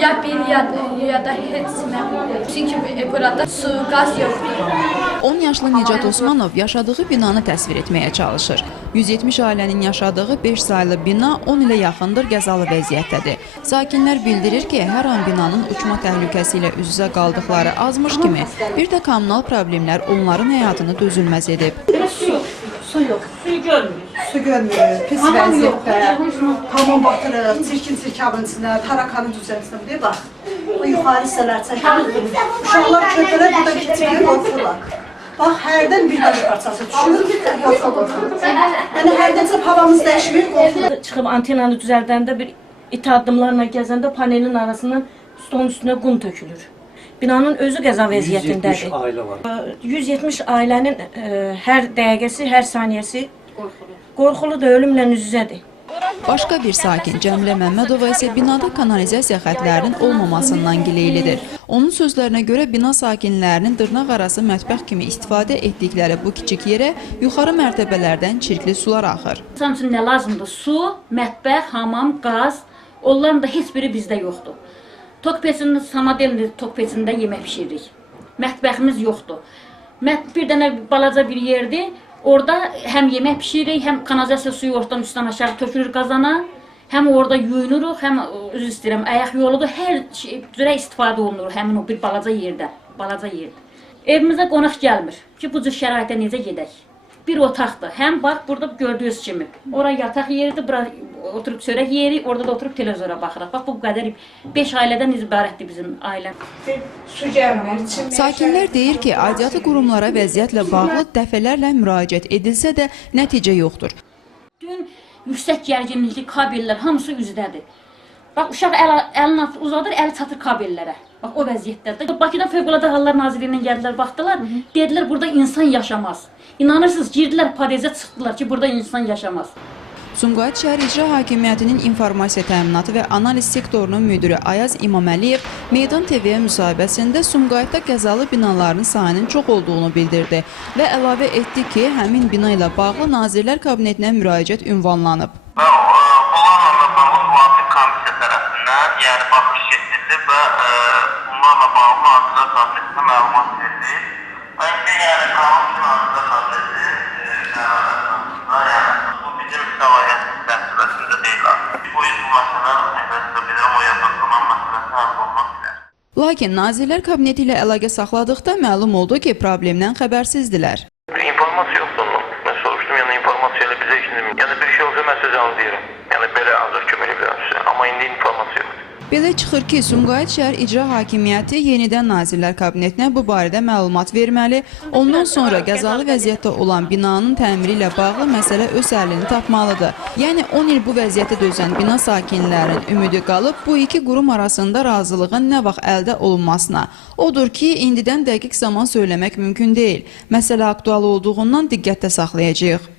ya bir ya da heç nə. Çünki burada su, qaz yoxdur. 10 yaşlı Nicat Osmanov yaşadığı binanı təsvir etməyə çalışır. 170 ailənin yaşadığı 5 saylı bina 10 ilə yaxındır qəzalı vəziyyətdədir. Sakinlər bildirir ki, hər an binanın uçma təhlükəsi ilə üz-üzə qaldıqları azmış kimi, bir də kommunal problemlər onların həyatını dözülməz edib. Su yox. Suyu görmürük. Su görmürük, pis vəziyyətdə. Tamam batırır, çirkin-çirkabın içində, tarakanın düzəməsində. Bir bax, o yuxarı hissələr çəkilir. Uşaqlar köpələr burada kiçikdir, qorxurlar. Bax, hərdən bir daş parçası düşür, yoxsa qorxurur. Yəni, hərdən çox havamız dəyişmir, qorxurur. Çıxıb antenanı düzəldəndə bir iti addımlarla gəzəndə panelin arasından stolun üstünə qum tökülür. Binanın özü qəza vəziyyətindədir. 170 ailə var. 170 ailənin hər dəqiqəsi, hər saniyəsi qorxuludur, ölümlə üz-üzədir. Başqa bir sakin Cəmilə Məmmədova isə binada kanalizasiya xətlərinin olmamasından gileylidir. Onun sözlərinə görə bina sakinlərinin dırnaq arası mətbəx kimi istifadə etdikləri bu kiçik yerə yuxarı mərtəbələrdən çirkli sular axır. İnsan üçün nə lazımdır? Su, mətbəx, hamam, qaz, onların da heç biri bizdə yoxdur. Tok peçində, samadelli tok peçində yemək pişiririk. Mətbəximiz yoxdur. Bir dənə balaca bir yerdir. Orada həm yemək pişiririk, həm kanalizasiya suyu ortadan üstdən aşağı tökülür qazana. Həm orada yuyunuruq, həm üzr istəyirəm, ayaq yoludur. Hər şey üzrə istifadə olunur həmin o bir balaca yerdə. Evimizə qonaq gəlmir ki, bu cür şəraitə necə gedək? Bir otaqdır. Həm bax, burada gördüyünüz kimi. Ora yataq yeridir, bura oturub çörək yeri, orada da oturub televizora baxırıq. Bax, bu qədər 5 ailədən ibarətdir bizim ailəm. Su gəlmir, çimmək. Sakinlər deyir ki, aidiyyatı qurumlara vəziyyətlə bağlı dəfələrlə müraciət edilsə də nəticə yoxdur. Dün yüksək gərginlikli kabellər hamısı üzdədir. Bax, uşaq əlini uzadır, əli çatır kabellərə. Bax, o vəziyyətdədir. Bakıdan Fövqəladə Hallar Nazirliyinə gəldilər, baxdılar, dedilər, burada insan yaşamaz. İnanırsınız, girdilər, padezə çıxdılar ki, burada insan yaşamaz. Sumqayıt şəhər İcra Hakimiyyətinin informasiya təminatı və analiz sektorunun müdiri Ayaz İmaməliyev Meydan TV-yə müsahibəsində Sumqayıtda qəzalı binaların sayının çox olduğunu bildirdi və əlavə etdi ki, həmin bina ilə bağlı Nazirlər Kabinetinə müraciət ünvanlanıb. Bunlarla bağlı müvafiq komissiya tərəfindən yəni baxış keçirilib və bunlarla bağlı Nazirlər Kabinetinə məlumat verilir. Və indi yəni qanun ki, Nazirlər Kabineti bu bizim səlahiyyətin çərçivəsində deyil. Bu məsələ bilirəm, o yadlanan məsələsi həll olmaq bilər. Lakin Nazirlər Kabineti ilə əlaqə saxladıqda məlum oldu ki, problemdən xəbərsizdirlər. İnformasiya yoxdur onun. Mən soruşdum, yəni informasiya ilə bizə işindir. Yəni bir şey olsa mən sizə anlayıram. Yəni belə ancaq kömək edirəm sizə. Amma indi informasiya yoxdur. Belə çıxır ki, Sumqayıt şəhər İcra Hakimiyyəti yenidən Nazirlər Kabinetinə bu barədə məlumat verməli, ondan sonra qəzalı vəziyyətdə olan binanın təmiri ilə bağlı məsələ öz həllini tapmalıdır. Yəni 10 il bu vəziyyətə dözən bina sakinlərinin ümidi qalıb bu iki qurum arasında razılığın nə vaxt əldə olunmasına. Odur ki, indidən dəqiq zaman söyləmək mümkün deyil. Məsələ aktual olduğundan diqqətdə saxlayacağıq.